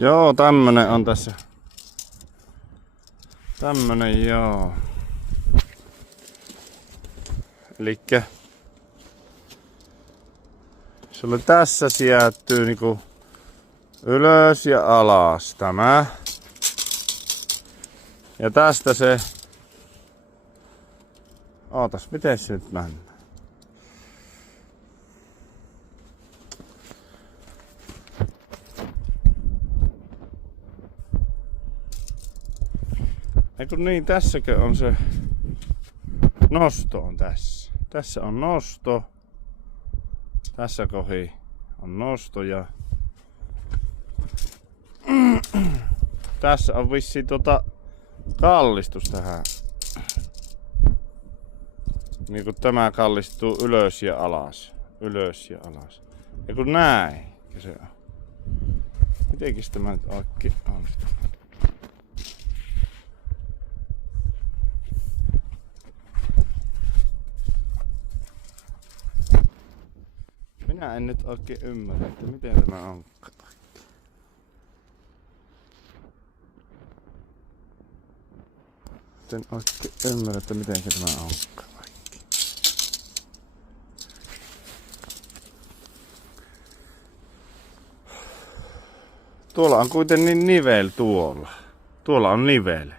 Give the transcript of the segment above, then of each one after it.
Joo, tämmönen on tässä. Tämmönen joo. Elikkä sulle tässä sijaittuu niinku ylös ja alas tämä. Ja tästä se... Ootas, miten se nyt mennään? Eiku niin, tässäkö on se... Nosto on tässä. Tässä on nosto. Tässä kohi on nosto ja... Tässä on vissiin kallistus tähän. Niin kun tämä kallistuu ylös ja alas. Ylös ja alas. Ja kun näin. Se on. Mitenkäs tämä nyt oikein on? Minä en nyt oikein ymmärrä, että miten tämä on. En oikein ymmärrä, että miten tämä on. Tuolla on kuitenkin nivel tuolla. Tuolla on nivel.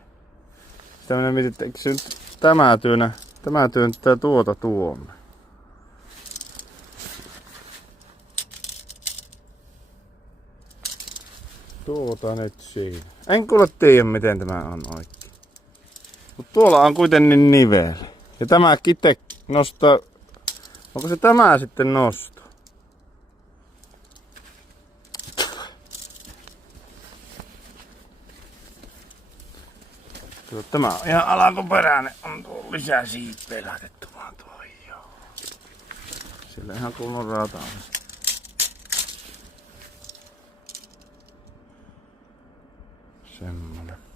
Sitä minä mietin, että eikö se nyt tämä työntää tuota tuonne. Tuota nyt siinä. En kuule tiedä miten tämä on oikein. Mutta tuolla on kuitenkin nivel. Ja tämä kite nostaa. Onko se tämä sitten nosto? Tämä on ihan alkuperäinen. On tuo lisää siipeä laitettu vaan tuo. Joo. Siellä ihan kunnon rata on. Semmonen.